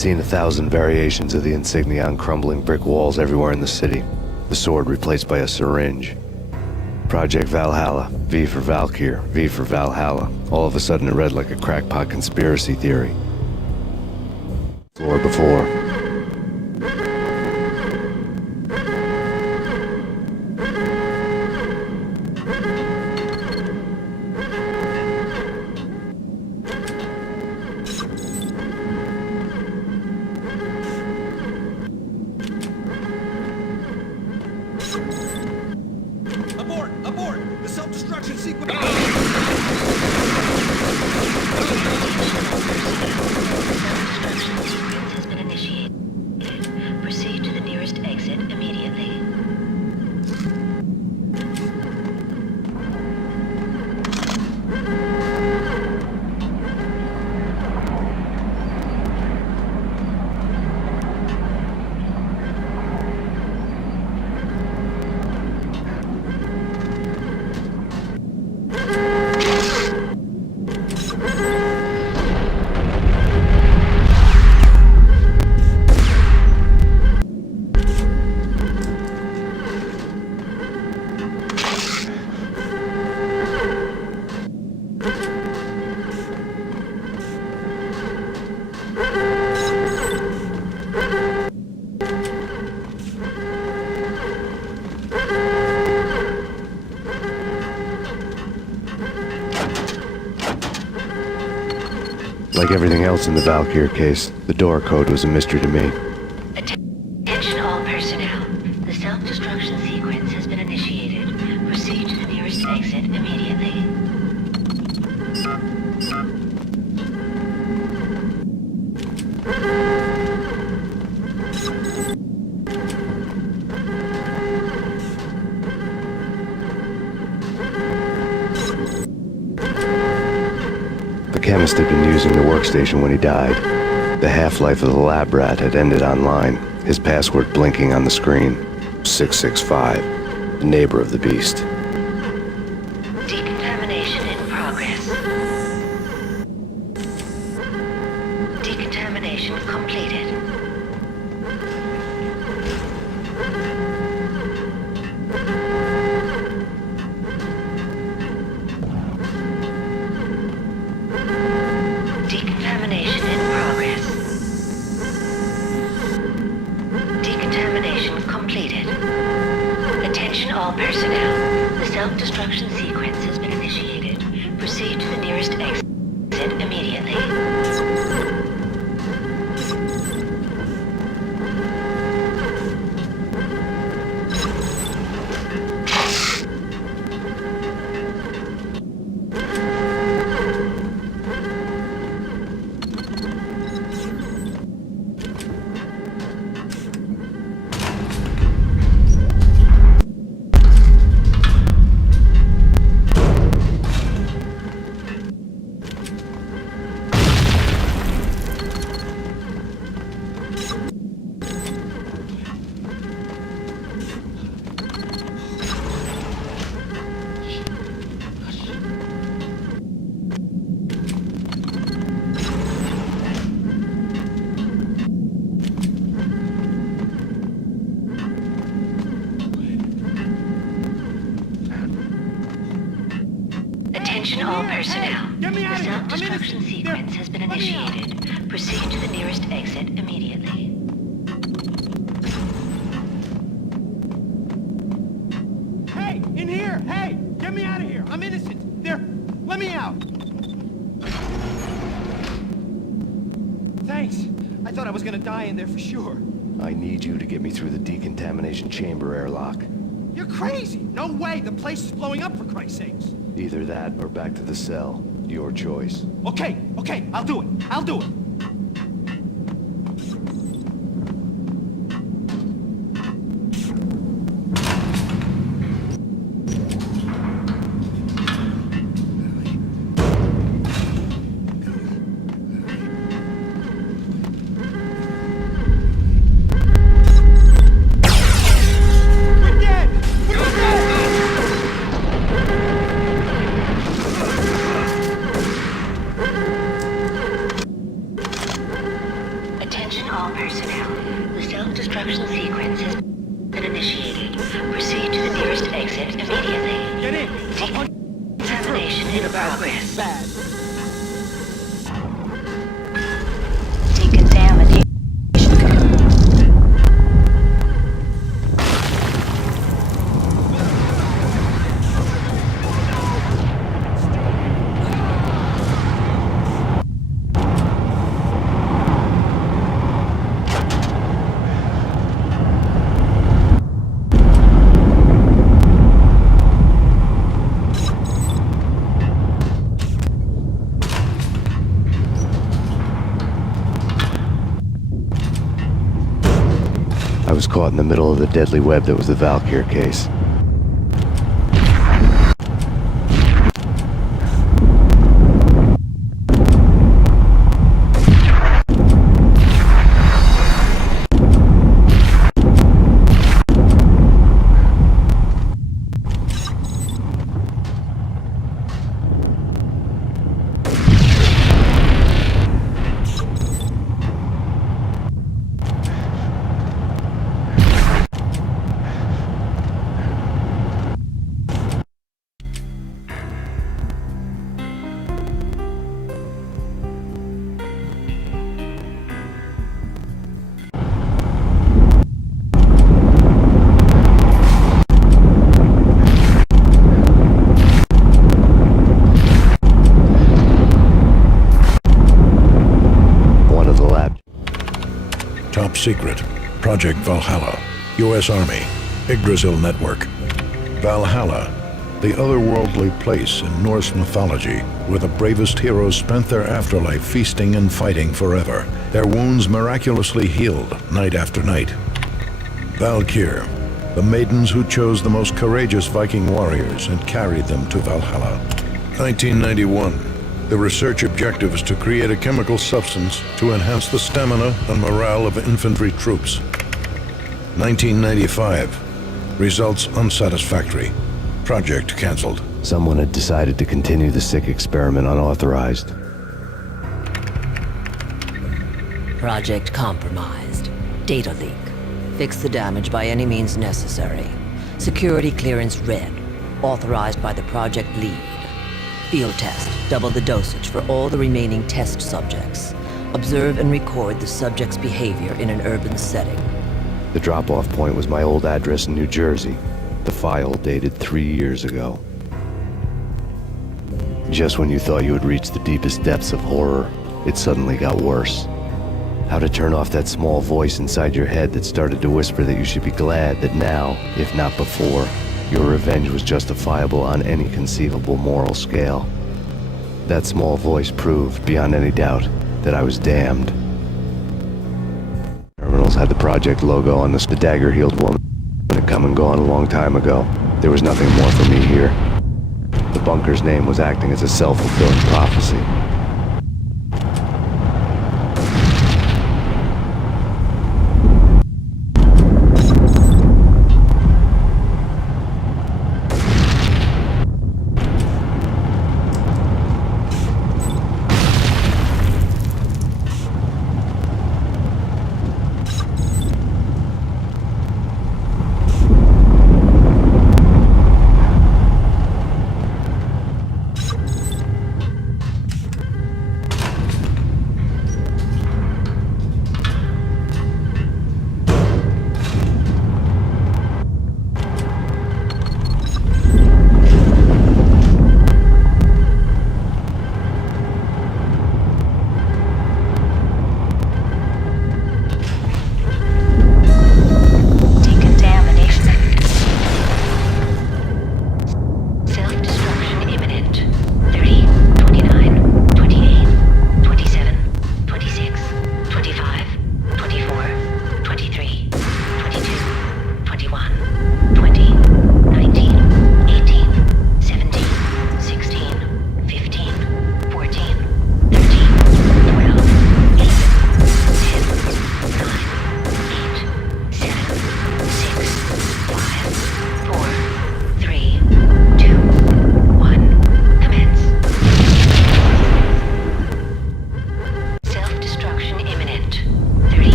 Seen 1,000 variations of the insignia on crumbling brick walls everywhere in the city. The sword replaced by a syringe. Project Valhalla, V for Valkyr, V for Valhalla. All of a sudden it read like a crackpot conspiracy theory. Floor before. Abort! The self-destruction sequence... Self-destruction sequence has been initiated. Proceed to the nearest exit immediately. Like everything else in the Valkyr case, the door code was a mystery to me. Attention all personnel. The self-destruction sequence has been initiated. Proceed to the nearest exit immediately. The chemist had been using the workstation when he died. The half-life of the lab rat had ended online, his password blinking on the screen. 665, the neighbor of the beast. Decontamination in progress. Decontamination completed. Decontamination in progress. Decontamination completed. Attention all personnel. The self-destruction sequence has been initiated. Proceed to the nearest exit immediately. Attention all personnel. The self-destruction sequence has been initiated. Proceed to the nearest exit immediately. Hey! In here! Hey! Get me out of here! I'm innocent! There! Let me out! Thanks! I thought I was gonna die in there for sure. I need you to get me through the decontamination chamber airlock. You're crazy! No way! The place is blowing up, for Christ's sakes! Either that or back to the cell. Your choice. Okay, I'll do it! Attention all personnel. The self-destruction sequence has been initiated. Proceed to the nearest exit immediately. Get in! I'll punch Decontamination you in bad thing. progress. Bad. Decontamination. I was caught in the middle of the deadly web that was the Valkyr case. Top secret. Project Valhalla. U.S. Army. Yggdrasil Network. Valhalla, the otherworldly place in Norse mythology where the bravest heroes spent their afterlife feasting and fighting forever, their wounds miraculously healed night after night. Valkyr, the maidens who chose the most courageous Viking warriors and carried them to Valhalla. 1991. The research objective is to create a chemical substance to enhance the stamina and morale of infantry troops. 1995. Results unsatisfactory. Project cancelled. Someone had decided to continue the sick experiment unauthorized. Project compromised. Data leak. Fix the damage by any means necessary. Security clearance red. Authorized by the project lead. Field test. Double the dosage for all the remaining test subjects. Observe and record the subject's behavior in an urban setting. The drop-off point was my old address in New Jersey. The file dated 3 years ago. Just when you thought you had reached the deepest depths of horror, it suddenly got worse. How to turn off that small voice inside your head that started to whisper that you should be glad that now, if not before, your revenge was justifiable on any conceivable moral scale. That small voice proved, beyond any doubt, that I was damned. Terminals had the project logo on the dagger-heeled woman had come and gone a long time ago. There was nothing more for me here. The bunker's name was acting as a self-fulfilling prophecy.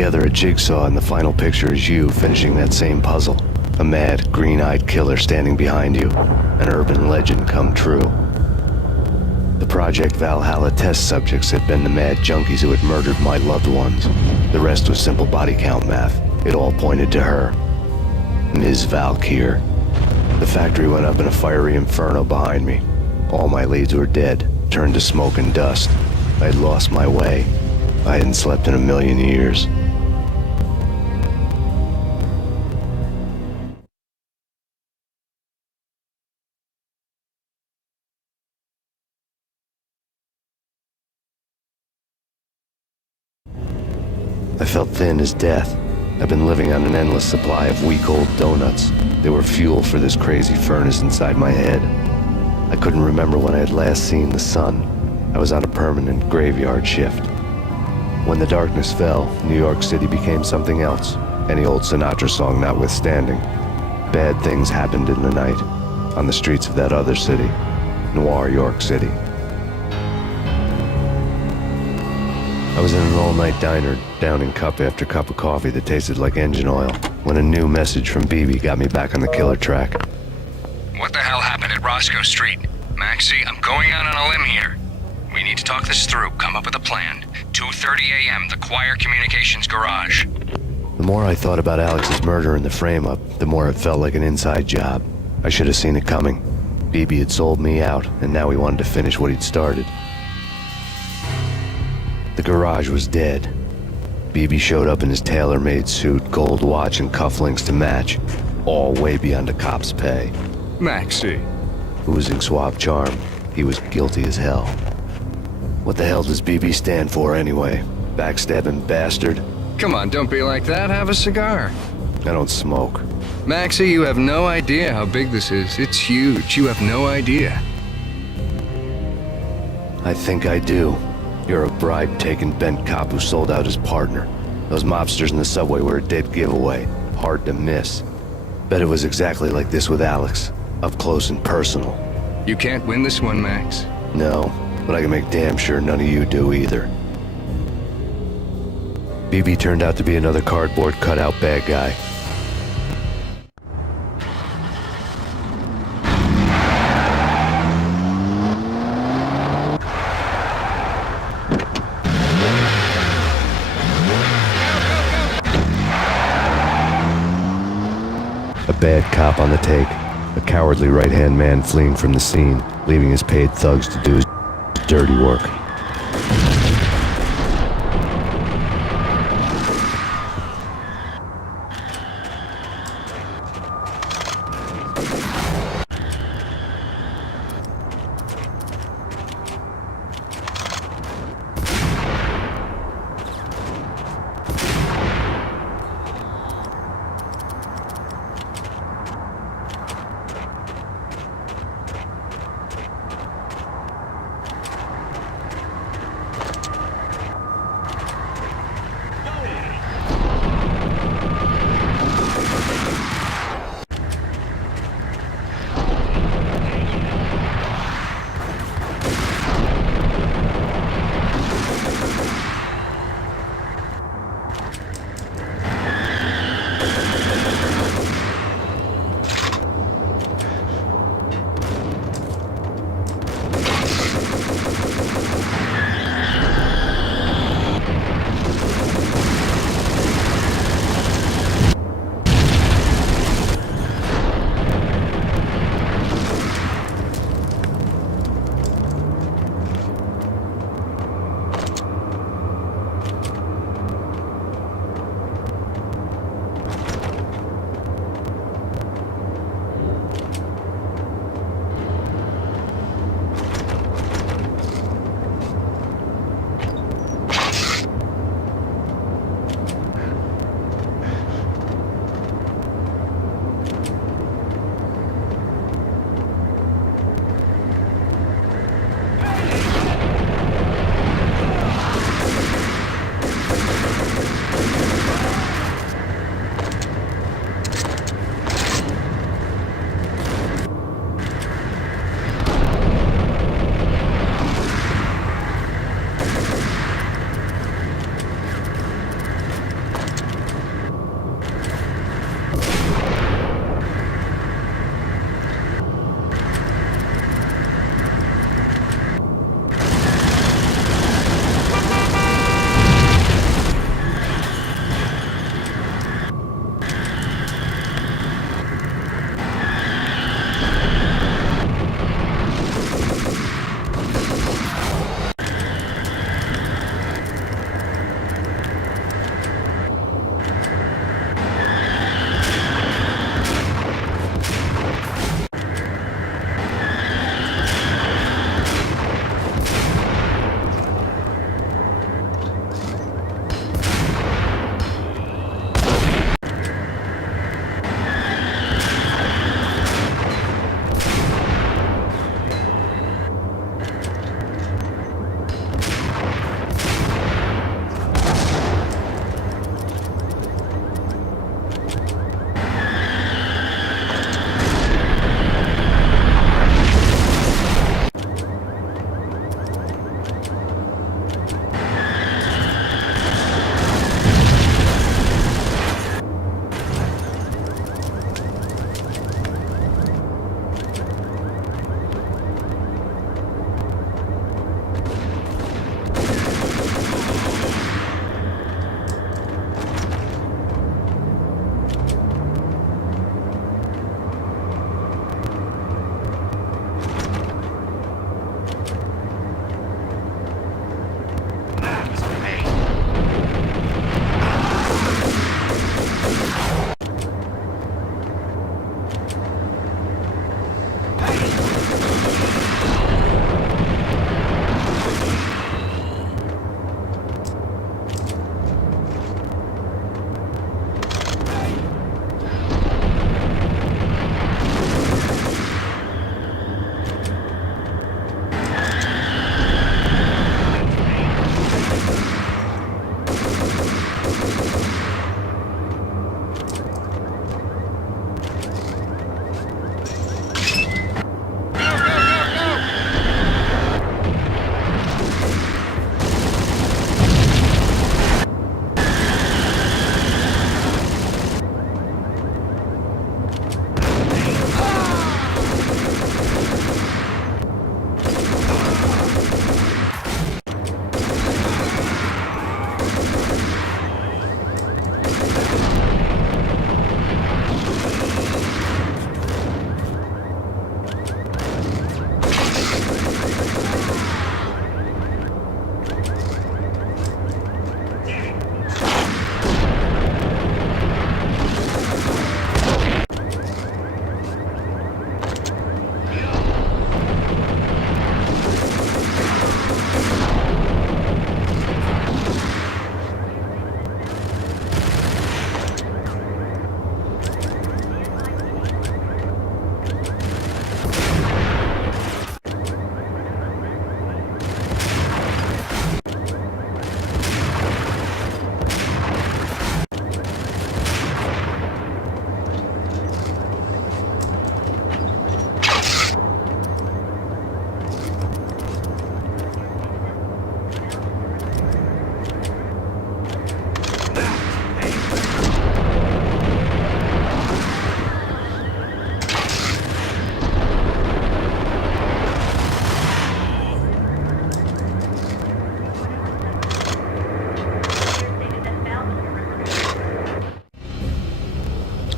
together a jigsaw, and the final picture is you finishing that same puzzle. A mad, green-eyed killer standing behind you. An urban legend come true. The Project Valhalla test subjects had been the mad junkies who had murdered my loved ones. The rest was simple body count math. It all pointed to her. Ms. Valkyr. The factory went up in a fiery inferno behind me. All my leads were dead, turned to smoke and dust. I had lost my way. I hadn't slept in a million years. I felt thin as death. I've been living on an endless supply of week-old donuts. They were fuel for this crazy furnace inside my head. I couldn't remember when I had last seen the sun. I was on a permanent graveyard shift. When the darkness fell, New York City became something else, any old Sinatra song notwithstanding. Bad things happened in the night, on the streets of that other city, Noir York City. I was in an all-night diner, downing cup after cup of coffee that tasted like engine oil, when a new message from BB got me back on the killer track. What the hell happened at Roscoe Street? Maxie, I'm going out on a limb here. We need to talk this through, come up with a plan. 2:30 a.m., the Choir Communications Garage. The more I thought about Alex's murder and the frame-up, the more it felt like an inside job. I should have seen it coming. BB had sold me out, and now he wanted to finish what he'd started. The garage was dead. BB showed up in his tailor-made suit, gold watch, and cufflinks to match, all way beyond a cop's pay. Maxie. Oozing suave charm, he was guilty as hell. What the hell does BB stand for anyway? Backstabbing bastard? Come on, don't be like that. Have a cigar. I don't smoke. Maxie, you have no idea how big this is. It's huge. You have no idea. I think I do. You're a bribe-taking bent cop who sold out his partner. Those mobsters in the subway were a dead giveaway. Hard to miss. Bet it was exactly like this with Alex. Up close and personal. You can't win this one, Max. No, but I can make damn sure none of you do either. BB turned out to be another cardboard cutout bad guy. A bad cop on the take, a cowardly right-hand man fleeing from the scene, leaving his paid thugs to do his dirty work.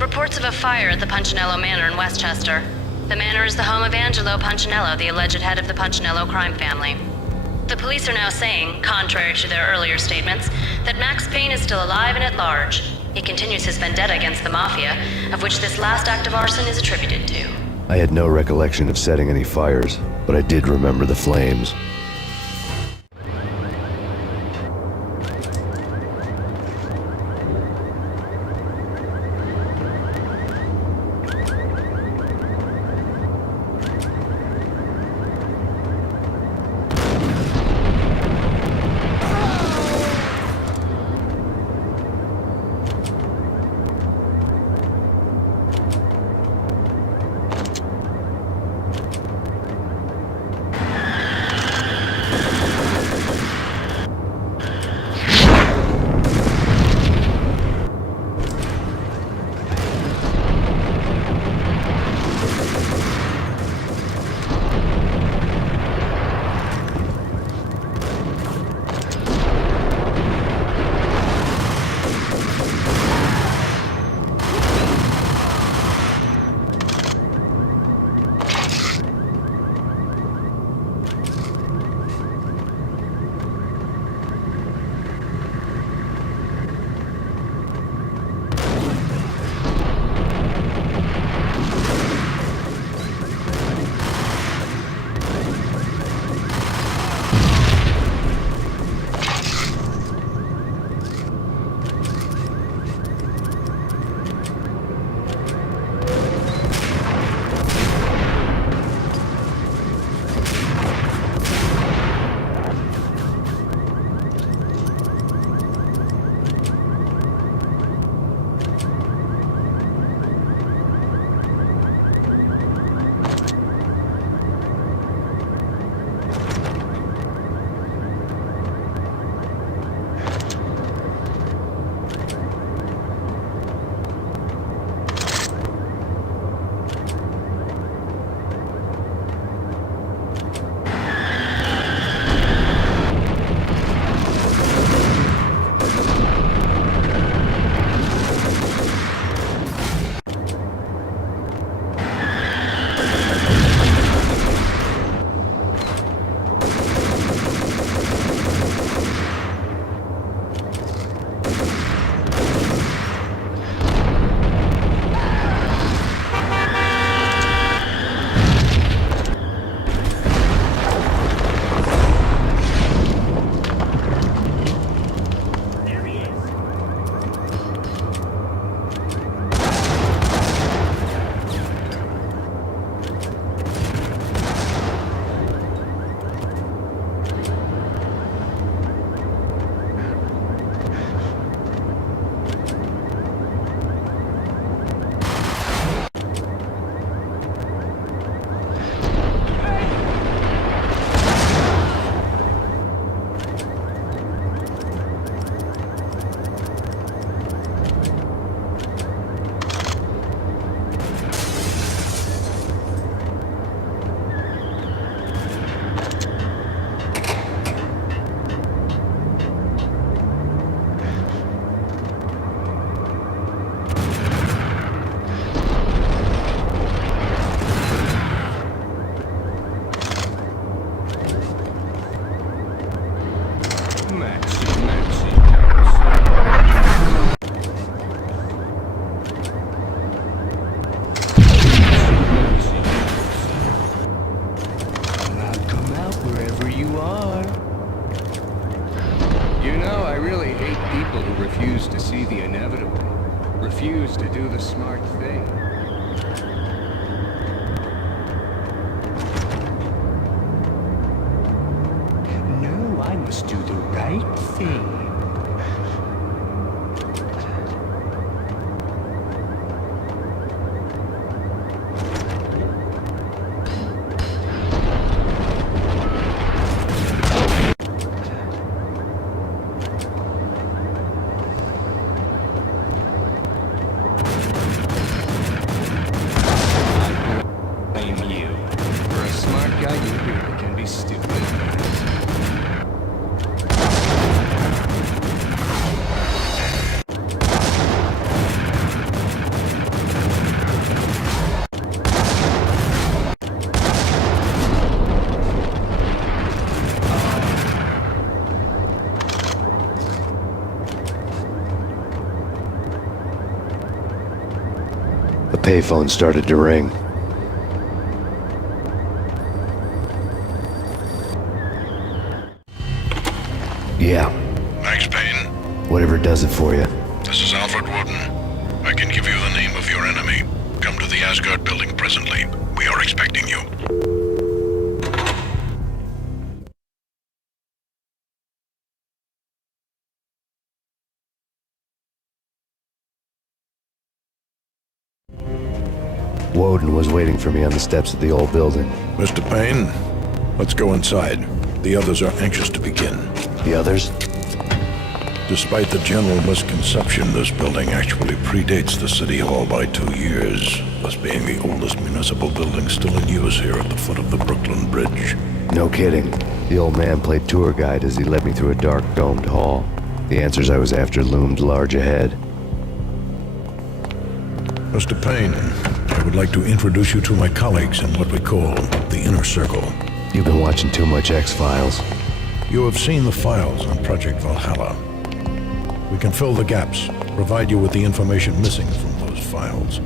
Reports of a fire at the Punchinello Manor in Westchester. The manor is the home of Angelo Punchinello, the alleged head of the Punchinello crime family. The police are now saying, contrary to their earlier statements, that Max Payne is still alive and at large. He continues his vendetta against the Mafia, of which this last act of arson is attributed to. I had no recollection of setting any fires, but I did remember the flames. do the smart thing. No, I must do the right thing. Blame you. For a smart guy, you really can be stupid. The payphone started to ring. Yeah, Max Payne, whatever does it for you. this is Alfred Woden. I can give you the name of your enemy. Come to the Asgard building presently. We are expecting you. Woden was waiting for me on the steps of the old building. Mr. Payne, let's go inside. The others are anxious to begin. The others? Despite the general misconception, this building actually predates the City Hall by 2 years, thus being the oldest municipal building still in use here at the foot of the Brooklyn Bridge. No kidding. The old man played tour guide as he led me through a dark domed hall. The answers I was after loomed large ahead. Mr. Payne, I would like to introduce you to my colleagues in what we call the Inner Circle. You've been watching too much X-Files. You have seen the files on Project Valhalla. We can fill the gaps, provide you with the information missing from those files.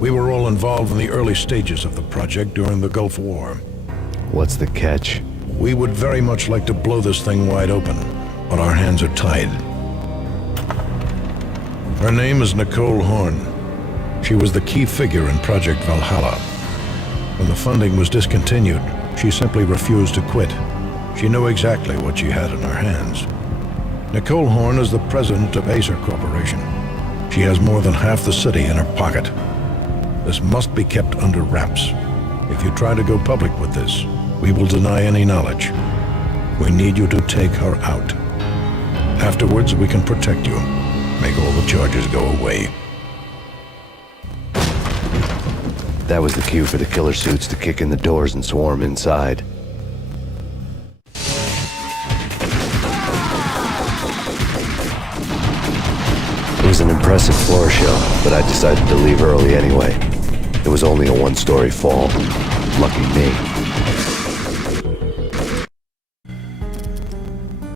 We were all involved in the early stages of the project during the Gulf War. What's the catch? We would very much like to blow this thing wide open, but our hands are tied. Her name is Nicole Horn. She was the key figure in Project Valhalla. When the funding was discontinued, she simply refused to quit. She knew exactly what she had in her hands. Nicole Horn is the president of Acer Corporation. She has more than half the city in her pocket. This must be kept under wraps. If you try to go public with this, we will deny any knowledge. We need you to take her out. Afterwards, we can protect you. Make all the charges go away. That was the cue for the killer suits to kick in the doors and swarm inside. It was an impressive floor show, but I decided to leave early anyway. It was only a one-story fall. Lucky me.